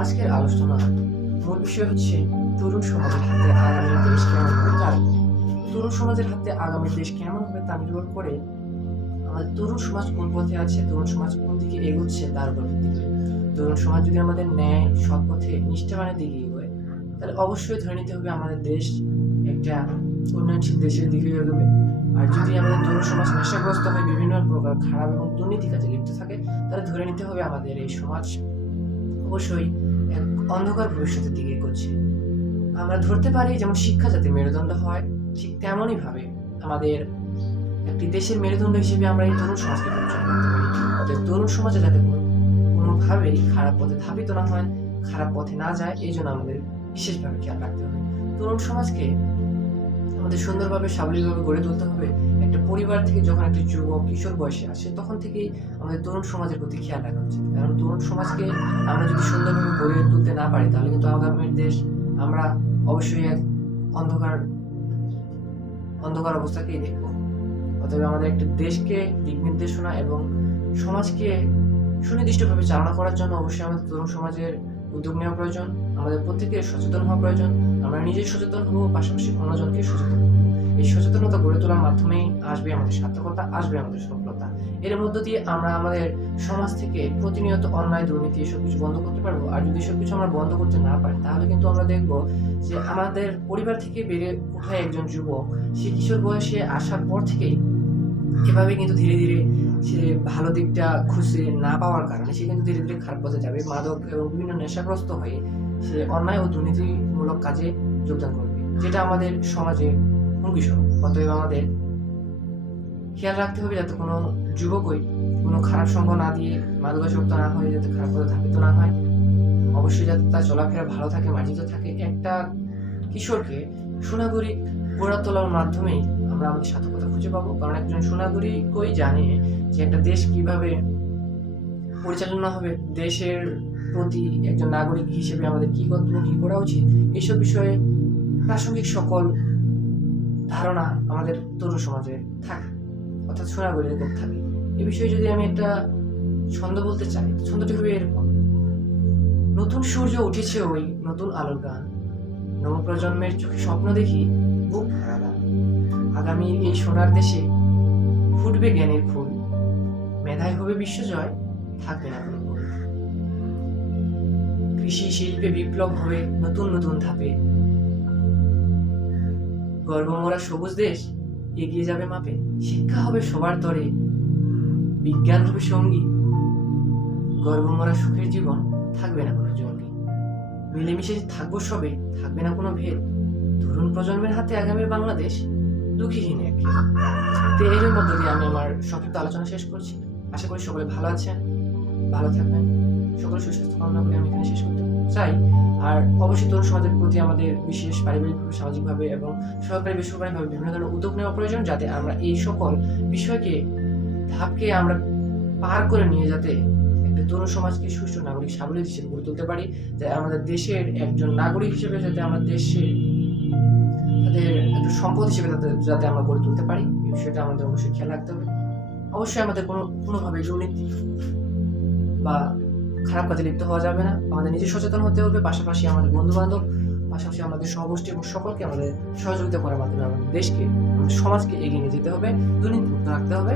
আজকের আলোচনার মূল বিষয় হচ্ছে তরুণ সমাজের হাতে আগামী দেশ কেমন হবে তার উপর। তরুণ সমাজের হাতে আগামী দেশ কেমন হবে তা নির্ভর করে আমাদের তরুণ সমাজ কোন পথে আছে, তরুণ সমাজ কোন দিকে এগোচ্ছে তার উপর ভিত্তি করে। তরুণ সমাজ যদি আমাদের ন্যায় সৎ পথে নিষ্ঠাবানের দিকে এগোয়, তাহলে অবশ্যই ধরে নিতে হবে আমাদের দেশ একটা উন্নয়নশীল দেশের দিকে এগোবে। আর যদি আমাদের তরুণ সমাজ নেশাগ্রস্ত হয়ে বিভিন্ন প্রকার খারাপ এবং দুর্নীতি কাজে লিপ্ত থাকে, তাহলে ধরে নিতে হবে আমাদের এই সমাজ অবশ্যই এক অন্ধকার ভবিষ্যতের দিকে এগোচ্ছে। আমরা ধরতে পারি যেমন শিক্ষা যাতে মেরুদণ্ড হয়, ঠিক তেমনই ভাবে আমাদের একটি দেশের মেরুদণ্ড হিসেবে আমরা এই তরুণ সমাজকে বিবেচনা করতে পারি। অতএব তরুণ সমাজে যাতে কোনোভাবেই খারাপ পথে ধাবিত না হয়, খারাপ পথে না যায়, এই জন্য আমাদের বিশেষভাবে খেয়াল রাখতে হবে। তরুণ সমাজকে আমাদের সুন্দরভাবে সাবলীলভাবে গড়ে তুলতে হবে। একটা পরিবার থেকে যখন একটা যুবক কিশোর বয়সে আসে, তখন থেকেই আমাদের তরুণ সমাজের প্রতি খেয়াল রাখা উচিত। কারণ তরুণ সমাজকে আমরা যদি সুন্দরভাবে গড়ে তুলতে না পারি, তাহলে কিন্তু আগামীর দেশ আমরা অবশ্যই এক অন্ধকার অন্ধকার অবস্থাকেই দেখব। অতএব আমাদের একটা দেশকে দিক নির্দেশনা এবং সমাজকে সুনির্দিষ্টভাবে চালনা করার জন্য অবশ্যই আমাদের তরুণ সমাজের উদ্যোগ নেওয়া প্রয়োজন। আমাদের প্রত্যেকের সচেতন হওয়া প্রয়োজন। আমরা নিজে সচেতন হব, পাশাপাশি অন্যজনকে সচেতন হব। এই সচেতনতা গড়ে তোলার মাধ্যমেই আসবে আমাদের সার্থকতা, আসবে আমাদের সফলতা। এর মধ্য দিয়ে আমরা আমাদের সমাজ থেকে প্রতিনিয়ত অন্যায়, দুর্নীতি এসব কিছু বন্ধ করতে পারবো। আর যদি এসব কিছু আমরা বন্ধ করতে না পারি, তাহলে কিন্তু আমরা দেখবো যে আমাদের পরিবার থেকে বেড়ে ওঠা একজন যুবক, সে কিশোর বয়সে আসার পর থেকেই এভাবে কিন্তু ধীরে ধীরে সে ভালো দিকটা খুঁজে না পাওয়ার কারণে সে কিন্তু ধীরে ধীরে খারাপ পথে যাবে। মাদক এবং বিভিন্ন নেশাগ্রস্ত হয়ে সে অন্যায় ও দুর্নীতিমূলক কাজে যোগদান করবে, যেটা আমাদের সমাজে হুমকিস্বরূপ। অতএব আমাদের খেয়াল রাখতে হবে যাতে কোনো যুবকই কোনো খারাপ সঙ্গ না দিয়ে, মাদকাসক্ত না হয়ে, যাতে খারাপ পথে ধাবিত না হয়। অবশ্যই যাতে তার চলাফেরা ভালো থাকে, মার্জিত থাকে। একটা কিশোরকে সুনাগরিক গড়ে তোলার মাধ্যমেই আমরা আমাদের সার্থকতা খুঁজে পাবো। কারণ একজন সুনাগরিকই জানে যে একটা দেশ কিভাবে পরিচালনা হবে, দেশের প্রতি একজন নাগরিক হিসেবে আমাদের কি কর্তব্য, কি করা উচিত, এইসব বিষয়ে প্রাসঙ্গিক সকল ধারণা আমাদের তরুণ সমাজে থাকে, অর্থাৎ সুনাগরিকদের থাকে। এই বিষয়ে যদি আমি একটা ছন্দ বলতে চাই, ছন্দটি হবে এরকম: নতুন সূর্য উঠেছে ওই নতুন আলোর গান, নবপ্রজন্মের চোখে স্বপ্ন দেখি বুক ভরা গান। আগামীর এই সোনার দেশে ফুটবে জ্ঞানের ফুল, মেধায় হবে বিশ্বজয়, থাকবে না কোনো ভুল। কৃষি শিল্পে বিপ্লব হবে নতুন নতুন ধাপে, গর্বমরা সবুজ দেশ এগিয়ে যাবে মাপে। শিক্ষা হবে সবার তরে, বিজ্ঞান হবে সঙ্গী, গর্বমরা সুখের জীবন, থাকবে না কোনো জঙ্গি। মিলেমিশে থাকবো সবে, থাকবে না কোনো ভেদ, তরুণ প্রজন্মের হাতে আগামীর বাংলাদেশ, দুঃখীহীন এক। তো এর মধ্য দিয়ে আমি আমার সংক্ষিপ্ত আলোচনা শেষ করছি। আশা করি সকলে ভালো আছেন, ভালো থাকবেন। সকল সুস্বাস্থ্য কামনা করে আমি এখানে শেষ করতে চাই। আর অবশ্যই তরুণ সমাজের প্রতি আমাদের বিশেষ পারিবারিকভাবে, সামাজিকভাবে এবং সরকারি বেসরকারিভাবে বিভিন্ন ধরনের উদ্যোগ নেওয়া প্রয়োজন, যাতে আমরা এই সকল বিষয়কে ধাপকে আমরা পার করে নিয়ে যাতে একটা তরুণ সমাজকে সুষ্ঠু নাগরিক সাবলীল হিসেবে গড়ে তুলতে পারি। যাতে আমাদের দেশের একজন নাগরিক হিসেবে যাতে আমরা দেশে তাদের একটা সম্পদ হিসেবে যাতে আমরা গড়ে তুলতে পারি, এই বিষয়টা আমাদের অবশ্যই খেয়াল রাখতে হবে। অবশ্যই আমাদের কোনোভাবে দুর্নীতি বা খারাপ কাজে লিপ্ত হওয়া যাবে না। আমাদের নিজে সচেতন হতে হবে, পাশাপাশি আমাদের বন্ধু বান্ধব, পাশাপাশি আমাদের সহগোষ্ঠী এবং সকলকে আমাদের সহযোগিতা করার মাধ্যমে আমাদের দেশকে, আমাদের সমাজকে এগিয়ে নিয়ে যেতে হবে, দুর্নীতিমুক্ত রাখতে হবে।